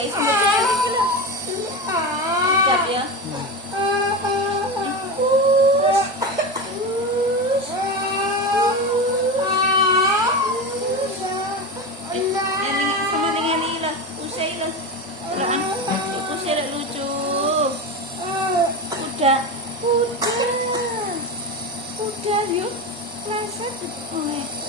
gak iso baca iki lho. Ucap ya. Udah yuk, pleset. Udah.